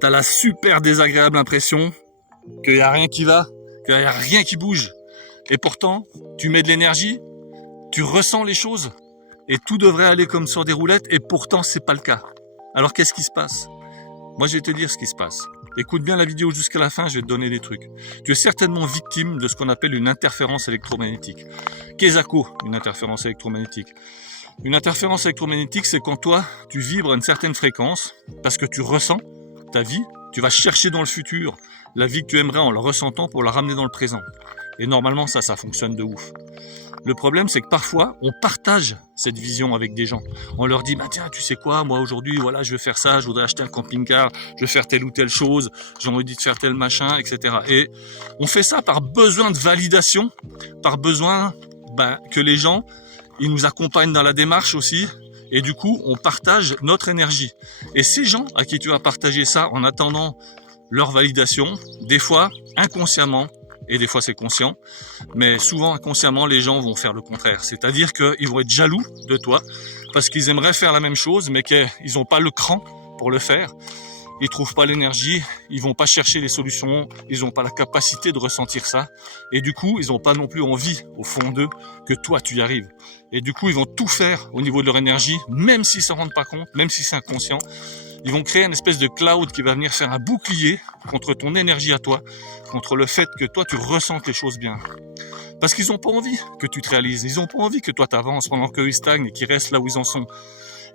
tu as la super désagréable impression qu'il n'y a rien qui va, qu'il n'y a rien qui bouge. Et pourtant, tu mets de l'énergie, tu ressens les choses, et tout devrait aller comme sur des roulettes, et pourtant, c'est pas le cas. Alors, qu'est-ce qui se passe? Moi, je vais te dire ce qui se passe. Écoute bien la vidéo jusqu'à la fin, je vais te donner des trucs. Tu es certainement victime de ce qu'on appelle une interférence électromagnétique. Qu'est-ce que une interférence électromagnétique? Une interférence électromagnétique, c'est quand toi, tu vibres à une certaine fréquence, parce que tu ressens ta vie, tu vas chercher dans le futur la vie que tu aimerais en le ressentant pour la ramener dans le présent. Et normalement, ça fonctionne de ouf. Le problème, c'est que parfois, on partage cette vision avec des gens. On leur dit, bah tiens, tu sais quoi, moi aujourd'hui, voilà, je vais faire ça, je voudrais acheter un camping-car, je vais faire telle ou telle chose, j'ai envie de faire tel machin, etc. Et on fait ça par besoin de validation, par besoin que les gens, ils nous accompagnent dans la démarche aussi. Et du coup, on partage notre énergie. Et ces gens à qui tu vas partager ça en attendant leur validation, des fois, inconsciemment, et des fois c'est conscient, mais souvent inconsciemment les gens vont faire le contraire, c'est-à-dire qu'ils vont être jaloux de toi parce qu'ils aimeraient faire la même chose mais qu'ils n'ont pas le cran pour le faire, ils trouvent pas l'énergie, ils vont pas chercher les solutions, ils n'ont pas la capacité de ressentir ça et du coup ils n'ont pas non plus envie au fond d'eux que toi tu y arrives et du coup ils vont tout faire au niveau de leur énergie même s'ils s'en rendent pas compte, même si c'est inconscient. Ils vont créer une espèce de cloud qui va venir faire un bouclier contre ton énergie à toi, contre le fait que toi tu ressentes les choses bien. Parce qu'ils n'ont pas envie que tu te réalises, ils n'ont pas envie que toi t'avances pendant qu'eux ils stagnent et qu'ils restent là où ils en sont.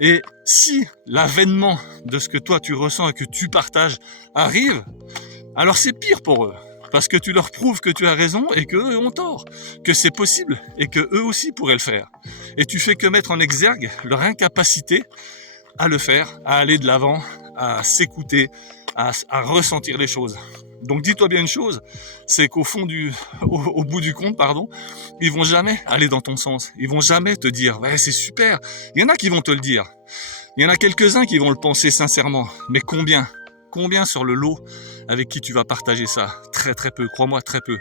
Et si l'avènement de ce que toi tu ressens et que tu partages arrive, alors c'est pire pour eux. Parce que tu leur prouves que tu as raison et qu'eux ont tort, que c'est possible et qu'eux aussi pourraient le faire. Et tu fais que mettre en exergue leur incapacité à le faire, à aller de l'avant, à s'écouter, à ressentir les choses. Donc dis-toi bien une chose, c'est qu'au fond au bout du compte, ils vont jamais aller dans ton sens. Ils vont jamais te dire, ouais, c'est super. Il y en a qui vont te le dire. Il y en a quelques-uns qui vont le penser sincèrement. Mais combien? Combien sur le lot avec qui tu vas partager ça? Très très peu, crois-moi, très peu.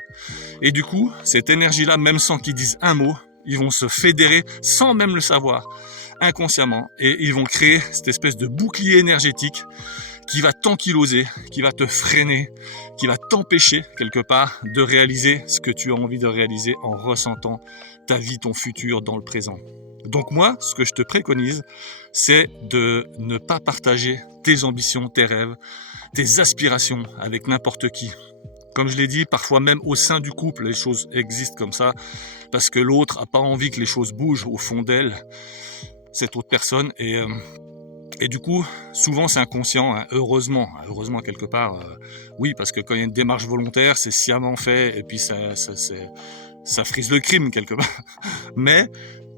Et du coup, cette énergie-là, même sans qu'ils disent un mot, ils vont se fédérer sans même le savoir, inconsciemment, et ils vont créer cette espèce de bouclier énergétique qui va t'ankyloser, qui va te freiner, qui va t'empêcher quelque part de réaliser ce que tu as envie de réaliser en ressentant ta vie, ton futur dans le présent. Donc moi, ce que je te préconise, c'est de ne pas partager tes ambitions, tes rêves, tes aspirations avec n'importe qui. Comme je l'ai dit, parfois même au sein du couple, les choses existent comme ça, parce que l'autre n'a pas envie que les choses bougent au fond d'elle, cette autre personne, et du coup, souvent c'est inconscient, hein, heureusement quelque part, oui, parce que quand il y a une démarche volontaire, c'est sciemment fait, et puis ça frise le crime quelque part, mais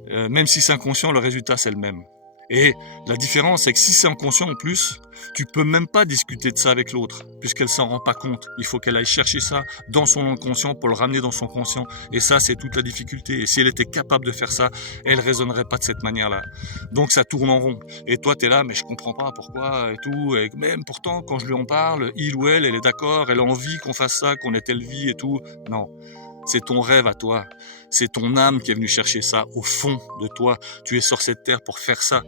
même si c'est inconscient, le résultat c'est le même. Et la différence, c'est que si c'est inconscient en plus, tu peux même pas discuter de ça avec l'autre, puisqu'elle s'en rend pas compte. Il faut qu'elle aille chercher ça dans son inconscient pour le ramener dans son conscient. Et ça, c'est toute la difficulté. Et si elle était capable de faire ça, elle raisonnerait pas de cette manière-là. Donc ça tourne en rond. Et toi, t'es là, mais je comprends pas pourquoi et tout. Et même pourtant, quand je lui en parle, il ou elle est d'accord, elle a envie qu'on fasse ça, qu'on ait telle vie et tout. Non. C'est ton rêve à toi, c'est ton âme qui est venue chercher ça au fond de toi. Tu es sur cette terre pour faire ça.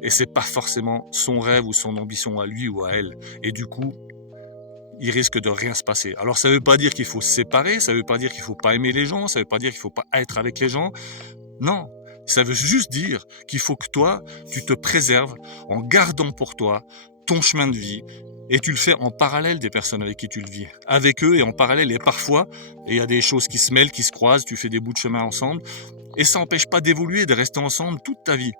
Et c'est pas forcément son rêve ou son ambition à lui ou à elle. Et du coup, il risque de rien se passer. Alors ça veut pas dire qu'il faut se séparer, ça veut pas dire qu'il faut pas aimer les gens, ça veut pas dire qu'il faut pas être avec les gens. Non, ça veut juste dire qu'il faut que toi, tu te préserves en gardant pour toi ton chemin de vie. Et tu le fais en parallèle des personnes avec qui tu le vis. Avec eux et en parallèle. Et parfois, il y a des choses qui se mêlent, qui se croisent, tu fais des bouts de chemin ensemble. Et ça n'empêche pas d'évoluer, de rester ensemble toute ta vie.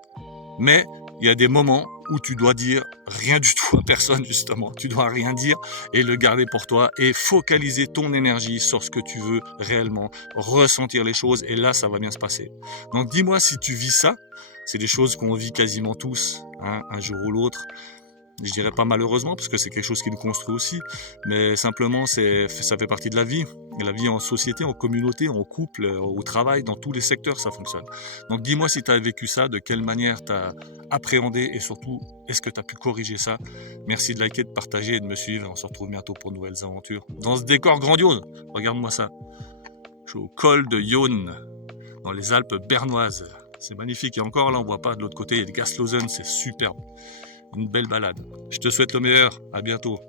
Mais il y a des moments où tu dois dire rien du tout à personne, justement. Tu dois rien dire et le garder pour toi et focaliser ton énergie sur ce que tu veux réellement, ressentir les choses et là, ça va bien se passer. Donc dis-moi si tu vis ça. C'est des choses qu'on vit quasiment tous, hein, un jour ou l'autre. Je dirais pas malheureusement parce que c'est quelque chose qui nous construit aussi, mais simplement ça fait partie de la vie. Et la vie en société, en communauté, en couple, au travail, dans tous les secteurs, ça fonctionne. Donc dis-moi si tu as vécu ça, de quelle manière tu as appréhendé et surtout, est-ce que tu as pu corriger ça? Merci de liker, de partager et de me suivre. On se retrouve bientôt pour de nouvelles aventures. Dans ce décor grandiose, regarde-moi ça. Je suis au col de Yonne, dans les Alpes bernoises. C'est magnifique. Et encore là, on voit pas de l'autre côté, il y a des Gaslausen, c'est superbe. Une belle balade. Je te souhaite le meilleur. À bientôt.